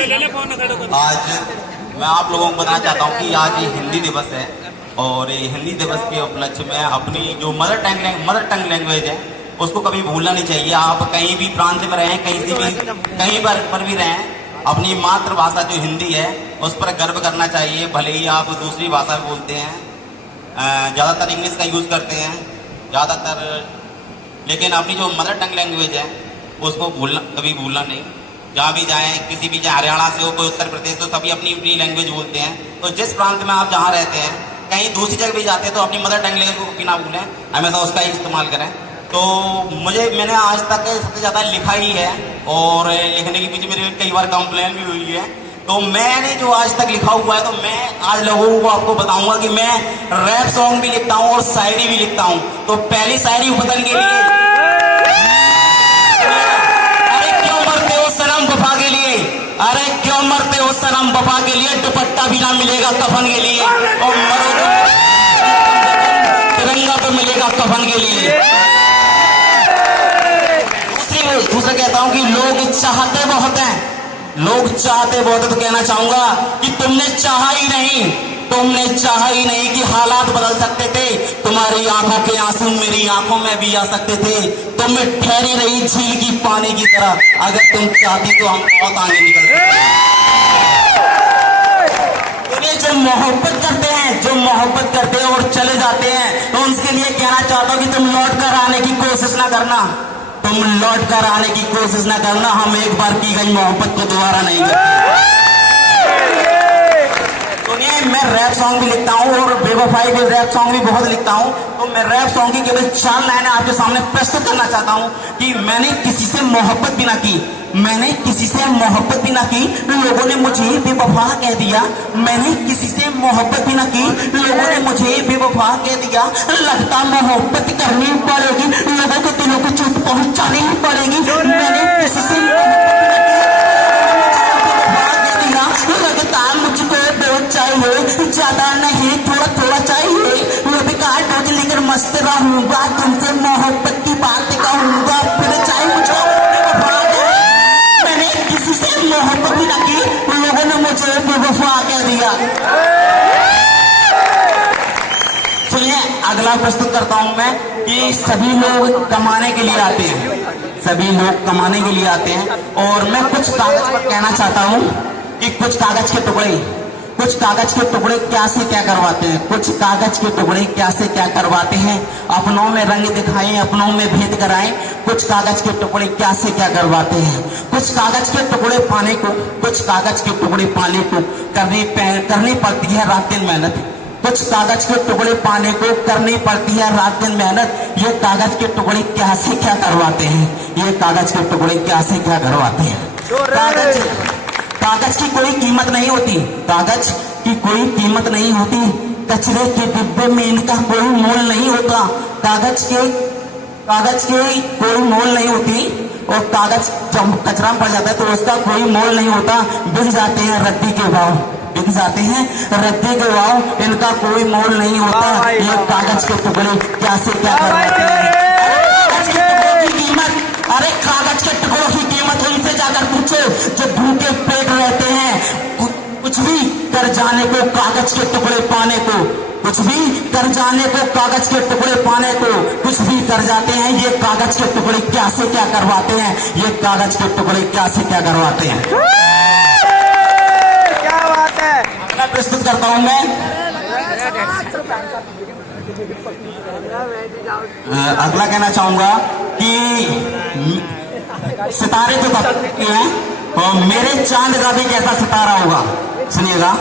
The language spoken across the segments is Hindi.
आज मैं आप लोगों को बताना चाहता हूँ कि आज हिंदी दिवस है और हिंदी दिवस के उपलक्ष्य में अपनी जो मदर टंग लैंग्वेज है उसको कभी भूलना नहीं चाहिए। आप कहीं भी प्रांत में रहें, कहीं पर भी रहें, अपनी मातृभाषा जो हिंदी है उस पर गर्व करना चाहिए। भले ही आप दूसरी भाषा बोलते हैं, ज़्यादातर इंग्लिश का यूज़ करते हैं ज़्यादातर, लेकिन अपनी जो मदर टंग लैंग्वेज है उसको कभी भूलना नहीं। जहाँ भी जाएं, किसी भी चाहे हरियाणा से हो, कोई उत्तर प्रदेश हो, सभी अपनी अपनी लैंग्वेज बोलते हैं। तो जिस प्रांत में आप जहाँ रहते हैं, कहीं दूसरी जगह भी जाते हैं तो अपनी मदर टंग लैंग्वेज को बिना भूलें, हमेशा उसका ही इस्तेमाल करें। तो मैंने आज तक सबसे ज़्यादा लिखा ही है और लिखने के पीछे मेरी कई बार कंप्लेन भी हुई है। तो मैंने जो आज तक लिखा हुआ है तो मैं आज लोगों को आपको बताऊंगा कि मैं रैप सॉन्ग भी लिखता हूँ और शायरी भी लिखता हूँ। तो पहली शायरी उपतन के लिए, अरे क्यों मरते हो सनम वफा के लिए, दुपट्टा भी ना मिलेगा कफन के लिए, और मरोगे तिरंगा तो मिलेगा कफन के लिए। दूसरा कहता हूं कि लोग चाहते बहुत हैं, तो कहना चाहूंगा कि तुमने चाहा ही नहीं कि हालात बदल सकते थे। तुम्हारी आंखों के आंसू मेरी आंखों में भी आ सकते थे। तुम ठहरी रही झील की पानी की तरह, अगर तुम चाहती तो हम बहुत आगे निकलते। जो मोहब्बत करते हैं और चले जाते हैं, तो उनके लिए कहना चाहता हूँ कि तुम लौट कर आने की कोशिश ना करना, हम एक बार की गई मोहब्बत को दोबारा नहीं करते। मैं रैप सॉन्ग भी लिखता हूँ और बेवफाई भी रैप सॉन्ग भी बहुत लिखता हूँ। तो मैं रैप सॉन्ग की केवल 4 लाइनें आपके सामने प्रस्तुत करना चाहता हूँ कि मैंने किसी से मोहब्बत भी ना की, लोगों ने मुझे बेवफा कह दिया। लगता मोहब्बत करनी पड़ेगी, लोगों के दिलों को चोट पहुंचानी ही पड़ेगी। मैंने किसी से चाहिए, ज्यादा नहीं थोड़ा चाहिए। डोज लेकर मस्त रहूंगा, तुमसे मोहब्बत की बात कहूंगा, फिर चाहे मुझे मैंने किसी से मोहब्बत भी ना की, लोगों ने मुझे बेवफा कह दिया। सुनिए, अगला प्रस्तुत करता हूं मैं कि सभी लोग कमाने के लिए आते हैं, और मैं कुछ कागज पर कहना चाहता हूं कि कुछ कागज के टुकड़े क्या से क्या करवाते हैं, अपनों में रंग दिखाएं, अपनों में भेद कराएं। कुछ कागज के टुकड़े क्या से क्या करवाते हैं, कुछ कागज के टुकड़े पाने को करनी पड़ती है रात दिन मेहनत। कुछ कागज के टुकड़े पाने को करनी पड़ती है रात दिन मेहनत। ये कागज के टुकड़े क्या से क्या करवाते हैं, कागज की कोई कीमत नहीं होती, कचरे के डिब्बे में इनका कोई मोल नहीं होता। कागज के कोई मोल नहीं होती, और कागज जब कचरा में पड़ जाता है तो उसका कोई मोल नहीं होता। बिक जाते हैं रद्दी के भाव, इनका कोई मोल नहीं होता। ये कागज के टुकड़े क्या से क्या करवाते हैं। कागज के टुकड़ों की कीमत उनसे जाकर पूछो जो भूखे पेट रहते हैं। कुछ भी कर जाने को कागज के टुकड़े पाने को, कुछ भी कर जाते हैं। ये कागज के टुकड़े क्या से क्या करवाते हैं, क्या बात है। अगला प्रस्तुत करता हूं मैं, अगला कहना चाहूंगा कि सितारे तो हैं, और मेरे चांद का भी कैसा सितारा होगा। सुनिएगा,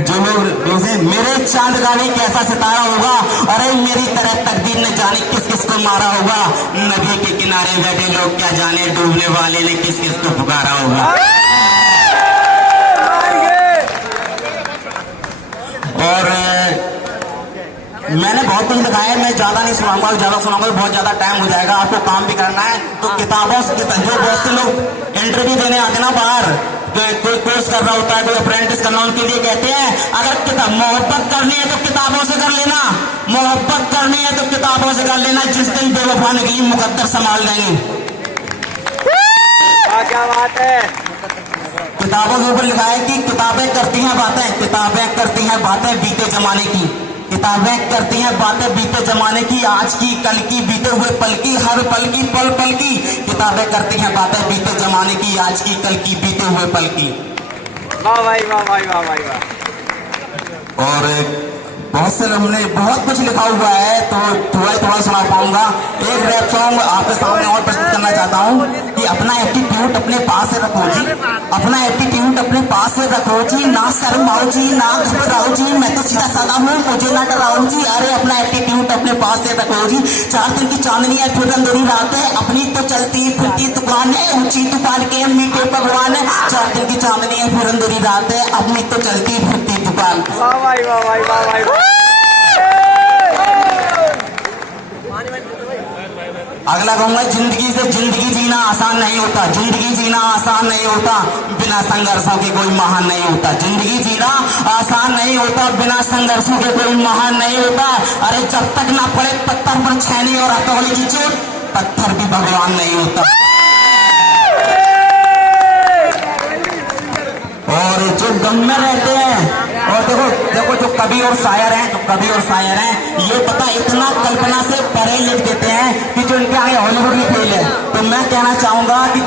जो लोग मेरे चांद का भी कैसा सितारा होगा। अरे मेरी तरह तकदीर ने जाने किस किस को मारा होगा। नदी के किनारे बैठे लोग क्या जाने डूबने वाले ने किस किस को पुकारा होगा। और मैंने बहुत कुछ लिखा है, मैं ज्यादा नहीं सुनाऊंगा, बहुत ज्यादा टाइम हो जाएगा, आपको काम भी करना है। तो किताबों से जो बहुत से लोग इंटरव्यू देने आते ना बाहर, कोई कोर्स कर रहा होता है, कोई अप्रेंटिस करना, उनके लिए कहते हैं अगर मोहब्बत करनी है तो किताबों से कर लेना, जिस दिन बेवफा निकली मुकद्दर संभाल लेंगे। क्या बात है। किताबों के ऊपर लिखा है कि किताबें करती हैं बातें, किताबें करती हैं बातें बीते जमाने की, किताबें करती हैं बातें बीते जमाने की, आज की कल की बीते हुए पल की, हर पल की पल पल की। किताबें करती हैं बातें बीते जमाने की, आज की कल की बीते हुए पल की। वाह भाई वाह भाई वाह भाई वाह। और बहुत से हमने बहुत कुछ लिखा हुआ है, तो थोड़ा सुना पाऊंगा। एक रैप सॉन्ग आपके सामने और प्रस्तुत करना चाहता हूँ कि अपना एटीट्यूड अपने पास से रखो जी, अपना एटीट्यूड अपने पास से रखो जी, ना शर्माओ जी, ना घबराओ जी, मैं तो सीधा साधा हूँ, मुझे ना डराओ जी। अरे अपना एटीट्यूड अपने पास से रखो जी। 4 दिन की चांदनी है फिर अंधेरी रात है, अपनी तो चलती फिरती दुकान है, ऊंची दुकान के मीठे भगवान है। 4 दिन की चांदनी है फिर अंधेरी रात है, अपनी तो चलती फिरती दुकान। वाह भाई वाह भाई वाह भाई। अगला कहूंगा, जिंदगी से जिंदगी जीना आसान नहीं होता, जिंदगी जीना आसान नहीं होता, बिना संघर्षों के कोई महान नहीं होता। जिंदगी जीना आसान नहीं होता, बिना संघर्षों के कोई महान नहीं होता। अरे जब तक ना पड़े पत्थर पर छैनी और हथौड़े की चोट, पत्थर भी भगवान नहीं होता। और जो गम में रहते हैं, और देखो जो कवि और शायर हैं, जो कवि और शायर हैं, ये पता इतना कल्पना से परे लिख देते हैं कि जो इनके आगे हॉलीवुड भी फेल है। तो मैं कहना चाहूंगा कि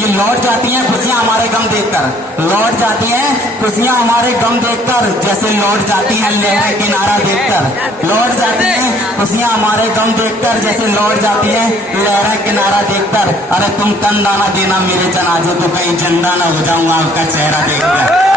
ये लौट जाती हैं खुशियां हमारे गम देखकर, लौट जाती हैं खुशियां हमारे गम देखकर, जैसे लौट जाती हैं लहरें किनारा देखकर। लौट जाती हैं खुशियां हमारे गम देखकर, जैसे लौट जाती हैं लहरें किनारा देखकर। अरे तुम कंधा ना देना मेरे जनाजे, तो कहीं जिंदा ना हो जाऊंगा आपका चेहरा देखकर।